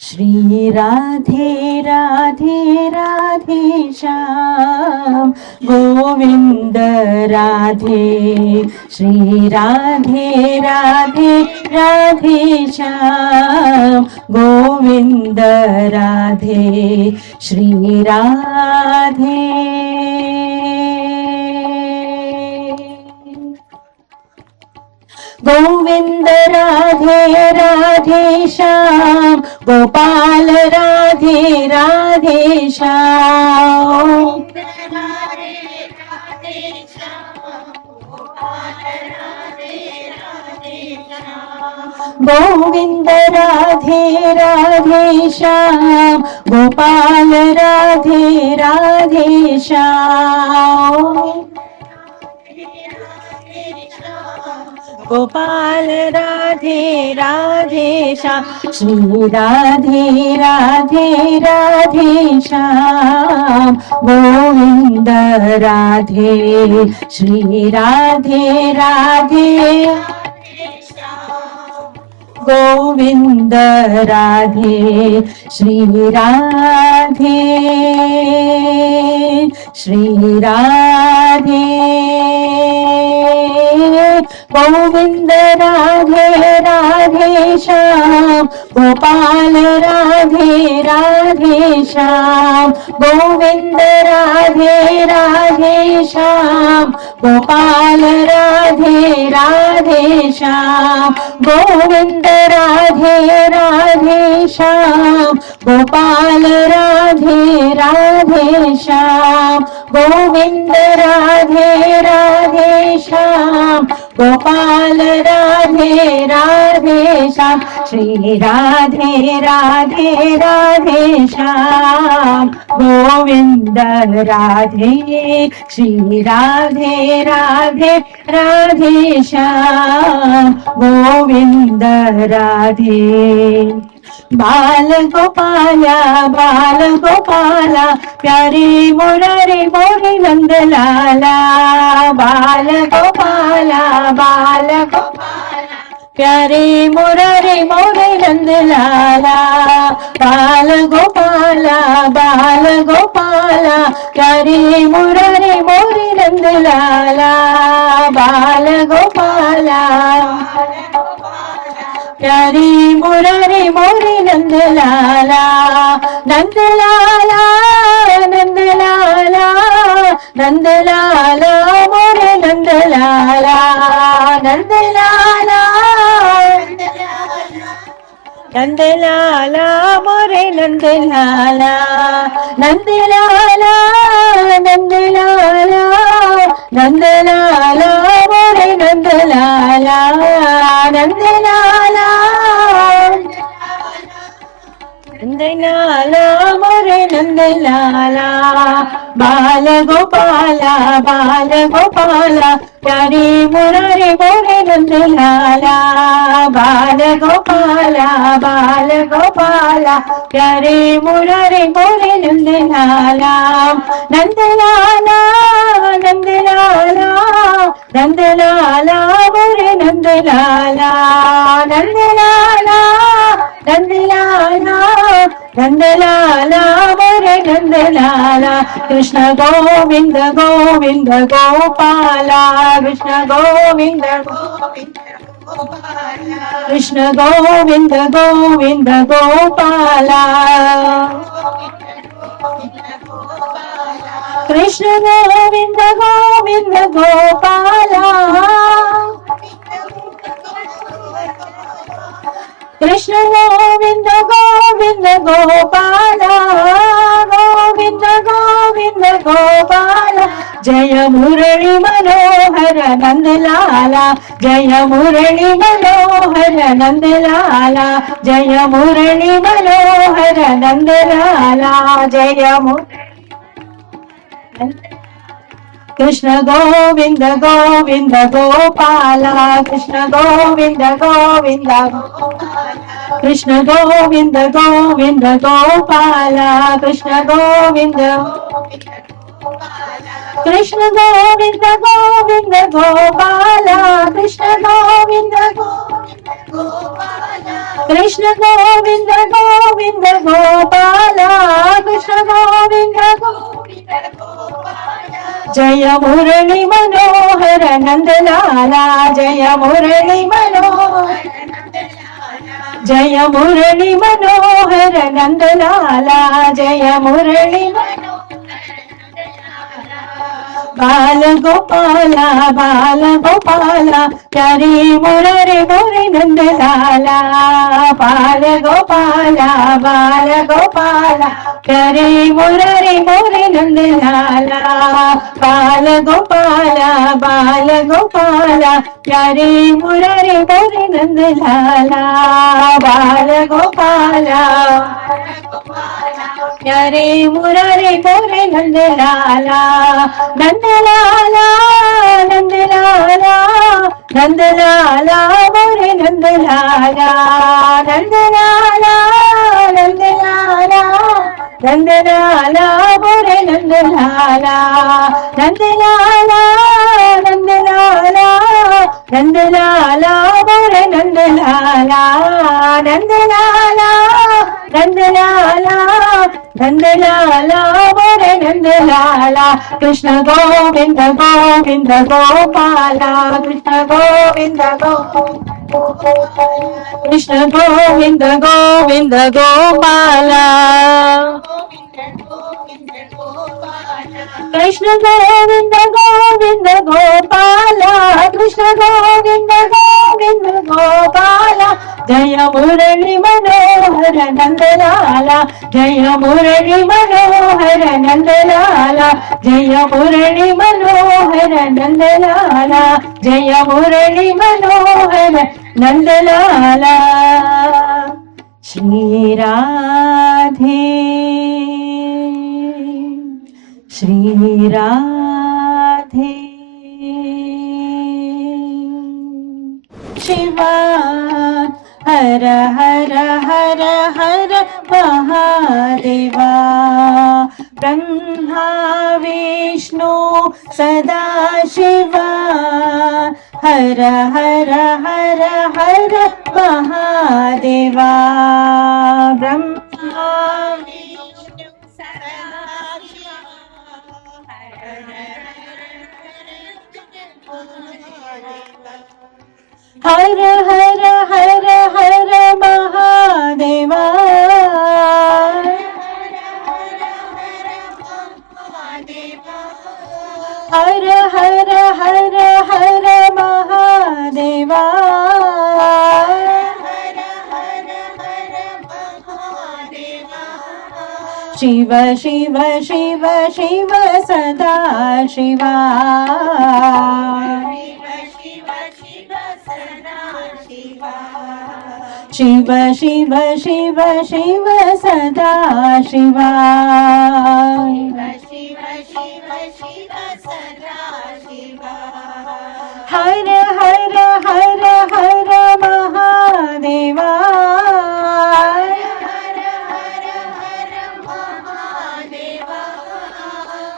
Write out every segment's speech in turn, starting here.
श्री राधे राधे राधे श्याम गोविंद राधे। श्री राधे राधे राधे श्याम गोविंद राधे। श्री राधे गोविंद राधे राधे श्याम गोपाल राधे राधे श्याम गोविंद राधे राधे श्याम गोपाल राधे राधे श्याम गोपाल राधे राधे श्याम। श्री राधे राधे राधे श्याम गोविंद राधे। श्री राधे राधे गोविंद राधे। श्री राधे श्री राधे गोविंद राधे राधे श्याम गोपाल राधे राधे श्याम गोविंद राधे राधे श्याम गोपाल राधे राधे श्याम गोविंद राधे राधे श्याम गोपाल राधे राधे श्याम गोविंद राधे राधे श्याम गोपाल राधे राधे श्याम। श्री राधे राधे राधे श्याम गोविंद राधे। श्री राधे राधे राधे श्याम गोविंद राधे। बाल गोपाला प्यारे मुरारे मोरे नंद लाला। बाल गोपाला प्यारे मुरारे मोरे नंद लाला। बाल गोपाला प्यारे मुरारे मोरे नंद लाला। बाल गोपाला प्यारे मुरारे मोरे नंद लाला। नंद लाला नंद लाला नंद लाला मोरे नंद लाला। नंद लाला नंद लाला मोरे नंद लाला। नंद लाला नंद लाला नंद लाला मोरे नंद लाला। नंद लाला नंद लाला मोरे नंदलाला बाल गोपाला प्यारे मुरारे मोरे नंदलाला बाल गोपाला प्यारे मुरारे मोरे नंदलाला नंदलाला नंदलाला नंदलाला मोरे नंदलाला नंदलाला नंदलाला नंदलाला मोरे नंदलाला कृष्ण गोविंद गोविंद गोपाला कृष्ण गोविंद कृष्ण गोविंद गोविंद गोपाला कृष्ण गोविंद गोविंद गोपाला कृष्ण गोविंद गोविंद गोपाला गोविंद गोविंद गोपाला जय मुरली मनोहर नंदलाला जय मुरली मनोहर नंदलाला जय मुरली मनोहर नंदलाला जय कृष्ण गोविंद गोविंद गोपाला कृष्ण गोविंद गोविंद कृष्ण गोविंद गोविंद गोपाला कृष्ण गोविंद कृष्ण गोविंद गोविंद गोपाला कृष्ण गोविंद कृष्ण गोविंद गोविंद गोपाला कृष्ण गोविंद जय मुरली मनोहर नंदलाला जय मुरली मनोहर जय मुरली मनोहर नंदलाला जय मुरली बाल गोपाला प्यारे मुरारे मोरे नंदलाला बाल गोपाला प्यारे मुरारे मोरे नंदलाला बाल गोपाला प्यारे मुरारे मोरे नंदलाला बाल गोपाला प्यारे मुरारे मोरे नंदलाला नंदलाला नंदलाला नंदलाला मोरे नंदलाला नंदलाला नंदलाला नंदलाला मोरे नंदलाला नंदलाला नंदलाला नंदलाला मोरे नंदलाला नंदलाला नंदलाला नंदलाला मोरे नंदलाला कृष्ण गोविंद गोविंद गोपाला कृष्ण गोविंद कृष्ण गोविंद गोविंद गोपाला कृष्ण गोविंद गोविंद गोपाला कृष्ण गोविंद गोविंद गोपाला जय मुरली मनोहर नंदलाला जय मुरली मनोहर नंदलाला जय मुरली मनोहर नंदलाला जय मुरली मनोहर नंदलाला श्री राधे श्री राधे शिवा हर हर हर हर महादेवा ब्रह्मा विष्णु सदा शिवा हर हर हर हर महादेवा ब्रह्मा विष्णु सदा हर हर हर हर महादेवा हर हर हर हर महादेवा शिव शिव शिव शिव सदा शिवा शिव शिव शिव शिव सदा शिवा हर हर हर हर महादेवा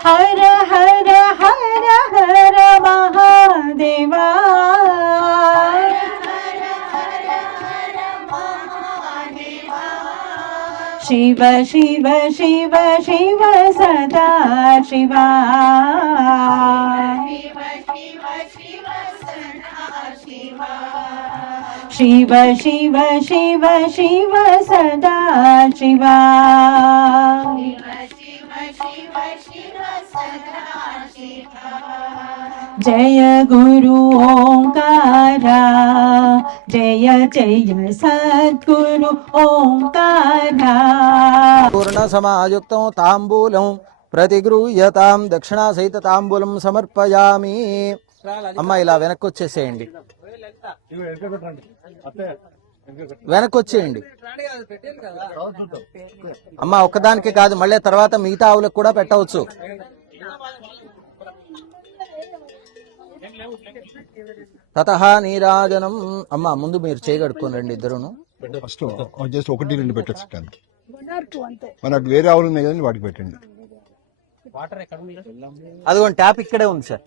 हर हर हर हर महादेवा शिव शिव शिव शिव सदा शिवा शिव शिव शिव शिव सदा शिवा जय गुरु ओंकारा जय जय सद्गुरु ओंकारा पूर्ण समायुक्तं तांबूलं प्रतिगृह्यतां दक्षिणा सहित तांबूలం సమర్పయామి. అమ్మ ఇలా వెనక్కి వచ్చేసేయండి, వెనక్కి వచ్చేయండి అమ్మ. ఒక్కదానికి కాదు, మళ్ళీ తర్వాత మిగతా ఆవులకు కూడా పెట్టవచ్చు. తతః నీరాజనం. అమ్మ ముందు మీరు చేయగడుకోని రండి ఇద్దరును. ఫస్ట్ జస్ట్ 1-2 పెట్టచ్చు కానీ మనకు వేరే ఆవులు ఉన్నాయి కదండి, వాటికి పెట్టండి. అదిగోండి ట్యాప్ ఇక్కడే ఉంది సార్.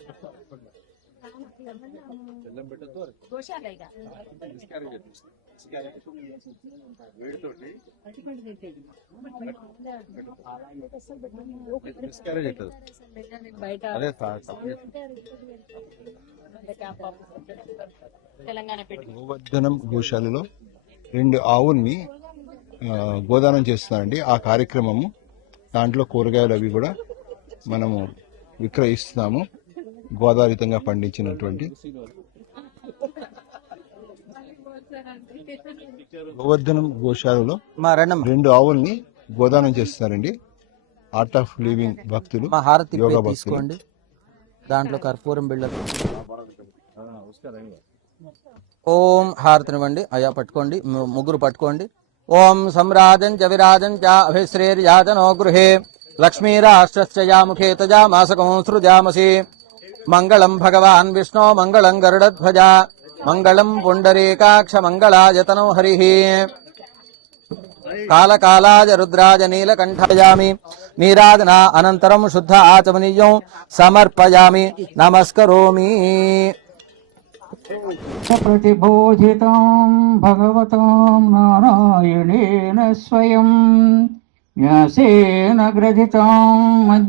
గోవర్ధనం గోశాలలో 2 ఆవుల్ని గోదానం చేస్తున్నారండి. ఆ కార్యక్రమము దాంట్లో కూరగాయలు అవి కూడా మనము విక్రయిస్తున్నాము. గోదావరితంగా పండించినటువంటి గోవర్ధనం గోశాలలో 2 ఆవుల్ని గోదానం చేస్తున్నారండి. ఆర్ట్ ఆఫ్ లివింగ్ భక్తులు, హారతి యోగా తీసుకోండి. దాంట్లో కర్పూరం బిళ్ళలు. ఓం హారతినివ్వండి. అయ్యా పట్టుకోండి, ముగ్గురు పట్టుకోండి. ఓం సంరాజం చ విరాజం చ అభిశ్రేర్యాజనో గృహే లక్ష్మీరాష్ట్రస్యాముఖే తజామాసకం సృజామసి. మంగళం భగవాన్ విష్ణో మంగళం గరుడధ్వజ మంగళం పుండరీకాక్ష మంగళాయతనో హరి. కాళకాలాయ రుద్రాయ నీలకంఠయామి. నీరాజన అనంతరం శుద్ధ ఆచమనీయం సమర్పయామి. నమస్కరోమి. प्रतिबोधितां भगवतां नारायणेन स्वयं व्यासेन ग्रथितां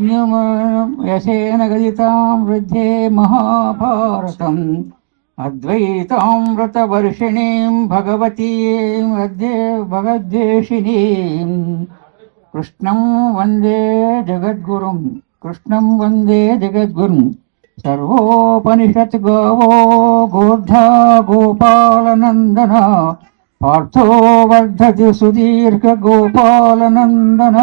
व्यासेन गदितां वृद्धे महाभारतम् अद्वैतामृतवर्षिणीं भगवतीं अद्य भगद्वेषिणीं कृष्णं वन्दे जगद्गुरुं सर्वोपनिषत् गावो गोर्धा गोपालनन्दन पार्थो वर्धति सुदीर्घ गोपालनन्दन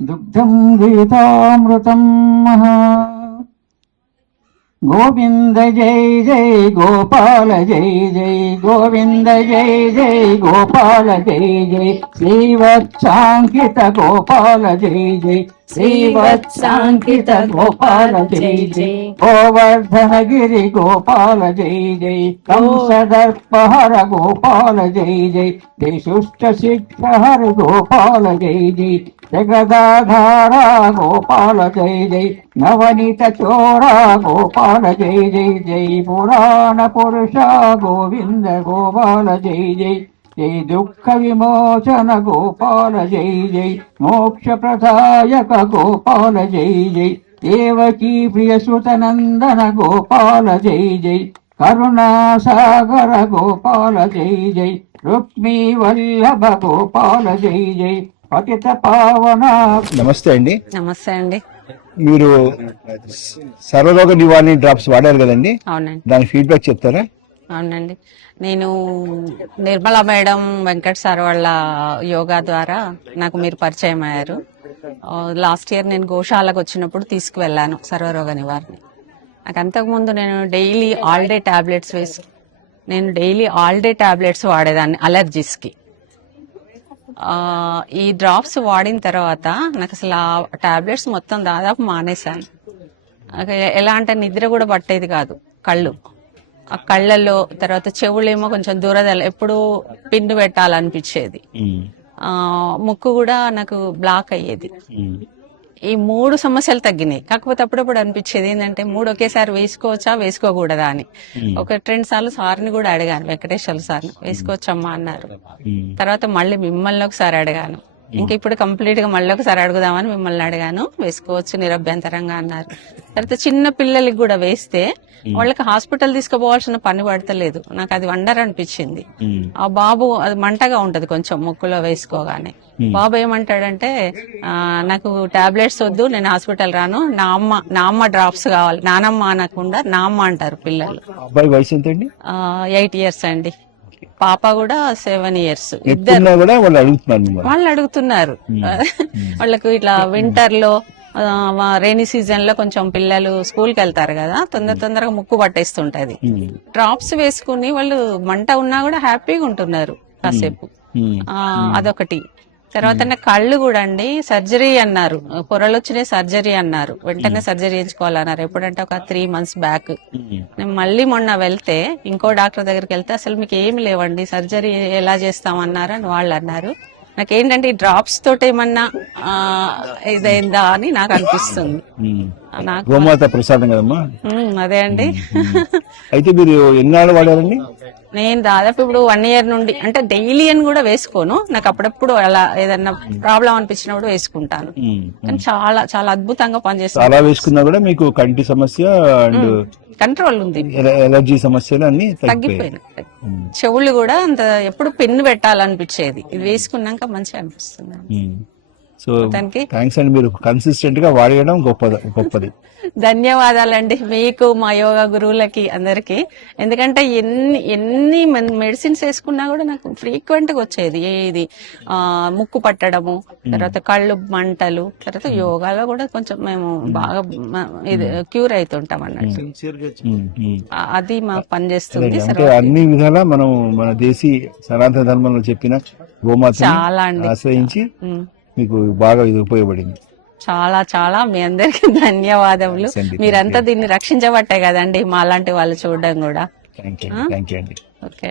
दुग्धं गीतामृतं महा. गोविंद जय जय गोपाल जय जय गोविंद जय जय गोपाल जय जय श्रीवत्सांकित गोपाल जय जय श्रीवत्सांकित गोपाल जय जय गोवर्धन गिरि गोपाल जय जय कंसदर्पहर गोपाल जय जय देशुष्ट शिक्षहर गोपाल जय जय जगदाधारा गोपाल जय जय नवनीत चोरा गोपाल जय जय जय पुराण पुरुषा गोविंद गोपाल जय जय जय दुःख विमोचन गोपाल जय जय मोक्ष प्रदायक गोपाल जय जय देवकी प्रिय सुतनंदन गोपाल जय जय करुणा सागर गोपाल जय जय रुक्मी वल्लभ गोपाल जय जय పతిత పావన. నమస్తే అండి. నమస్తే అండి. మీరు సర్వరోగ నివారణ డ్రాప్స్ వాడారు కదండి, అవునండి. దాని ఫీడ్బ్యాక్ చెప్తారా? అవునండి, నేను నిర్మలా మేడం వెంకట్ సార్ వాళ్ళ యోగా ద్వారా నాకు మీరు పరిచయం అయ్యారు. లాస్ట్ ఇయర్ నేను గోశాలకు వచ్చినప్పుడు తీసుకువెళ్ళాను సర్వరోగ నివారణ. నాకు అంతకుముందు నేను డైలీ ఆల్ డే టాబ్లెట్స్ నేను డైలీ ఆల్ డే టాబ్లెట్స్ వాడేదాన్ని అలర్జీస్కి. ఈ డ్రాప్స్ వాడిన తర్వాత నాకు అసలు ఆ టాబ్లెట్స్ మొత్తం దాదాపు మానేశాను. ఎలా అంటే నిద్ర కూడా పట్టేది కాదు. కళ్ళు, ఆ కళ్ళల్లో, తర్వాత చెవులేమో కొంచెం దురదలు, ఎప్పుడు పిండి పెట్టాలనిపించేది. ముక్కు కూడా నాకు బ్లాక్ అయ్యేది. ఈ 3 సమస్యలు తగ్గినాయి. కాకపోతే అప్పుడప్పుడు అనిపించేది ఏంటంటే 3 ఒకేసారి వేసుకోవచ్చా వేసుకోకూడదా అని. ఒక 2 సార్లు సార్ని కూడా అడిగాను, వెంకటేశ్వర సార్ని, వేసుకోవచ్చమ్మా అన్నారు. తర్వాత మళ్ళీ మిమ్మల్ని ఒకసారి అడిగాను. ఇంకా ఇప్పుడు కంప్లీట్ గా మళ్ళీ ఒకసారి అడుగుదామని మిమ్మల్ని అడిగాను. వేసుకోవచ్చు నిరభ్యంతరంగా అన్నారు. తర్వాత చిన్న పిల్లలకి కూడా వేస్తే వాళ్ళకి హాస్పిటల్ తీసుకుపోవాల్సిన పని పడతలేదు. నాకు అది వండర్ అనిపించింది. ఆ బాబు, అది మంటగా ఉంటది కొంచెం ముక్కులో వేసుకోగానే. బాబు ఏమంటాడంటే, నాకు టాబ్లెట్స్ వద్దు, నేను హాస్పిటల్ రాను, నా అమ్మ డ్రాప్స్ కావాలి. నానమ్మ అనకుండా నా అమ్మ అంటారు పిల్లలు. అబ్బాయి వయసు ఎంత అండి? 8 years అండి. పాప కూడా 7 years. ఎప్పుడున్నా కూడా వాళ్ళు అడుగుతున్నారు మిమ్మల్ని. వాళ్ళు అడుగుతున్నారు. వాళ్ళకు ఇట్లా వింటర్ లో, రైనీ సీజన్ లో కొంచెం పిల్లలు స్కూల్ కి వెళ్తారు కదా, తొందరగా ముక్కు పట్టేస్తుంటది. డ్రాప్స్ వేసుకుని వాళ్ళు మంట ఉన్నా కూడా హ్యాపీగా ఉంటున్నారు కాసేపు. అదొకటి. తర్వాత నా కళ్ళు కూడా అండి, సర్జరీ అన్నారు, పొరలు వచ్చినాయి, సర్జరీ అన్నారు, వెంటనే సర్జరీ చేయించుకోవాలన్నారు. ఎప్పుడంటే ఒక 3 months బ్యాక్. నేను మళ్ళీ మొన్న వెళ్తే, ఇంకో డాక్టర్ దగ్గరికి వెళ్తే, అసలు మీకు ఏమి లేవండి, సర్జరీ ఎలా చేస్తామన్నారు అని వాళ్ళు అన్నారు. నాకేంటంటే ఈ డ్రాప్స్ తోటి ఏమన్నా ఇదైందా అని నాకు అనిపిస్తుంది. నాకు గోమాత ప్రసాదం కదమ్మా. అదే అండి. అయితే మీరు ఎన్నాళ్ళు వాడారండి? నేను దాదాపు ఇప్పుడు 1 year నుండి, అంటే డైలీ అని కూడా వేసుకోను, నాకు అప్పుడప్పుడు అలా ఏదన్నా ప్రాబ్లం అనిపించినప్పుడు వేసుకుంటాను. కానీ చాలా చాలా అద్భుతంగా పనిచేస్తుంది. చాలా వేసుకున్నా కూడా మీకు కంటి సమస్య అండ్ కంట్రోల్ ఉంది, ఎలర్జీ సమస్యలు అన్ని తగ్గిపోయినాయి. చెవులు కూడా అంత ఎప్పుడు పెన్ను పెట్టాలనిపించేది, ఇది వేసుకున్నాక మంచిగా అనిపిస్తుంది. సో థ్యాంక్స్ అండి, మీరు కన్సిస్టెంట్ గా వాడేయడం గొప్పది. ధన్యవాదాలండి మీకు, మా యోగా గురువులకి, అందరికి. ఎందుకంటే ఎన్ని మెడిసిన్స్ వేసుకున్నా కూడా నాకు ఫ్రీక్వెంట్ గా వచ్చేది ఇది ముక్కు పట్టడము, తర్వాత కళ్ళు మంటలు. తర్వాత యోగాలో కూడా కొంచెం మేము బాగా ఇది క్యూర్ అవుతుంటాం అన్నట్టు. అది మాకు పనిచేస్తుంది. అంటే అన్ని విధాలా మనం మన దేశీ సనాతన ధర్మంలో చెప్పిన గోమాతని చాలా అండి ఆశ్రయించి మీకు బాగా ఇది ఉపయోగపడింది. చాలా చాలా మీ అందరికి ధన్యవాదములు. మీరంతా దీన్ని రక్షించబట్టే కదండి మా లాంటి వాళ్ళు చూడడం కూడా. థ్యాంక్ యూ అండి. ఓకే.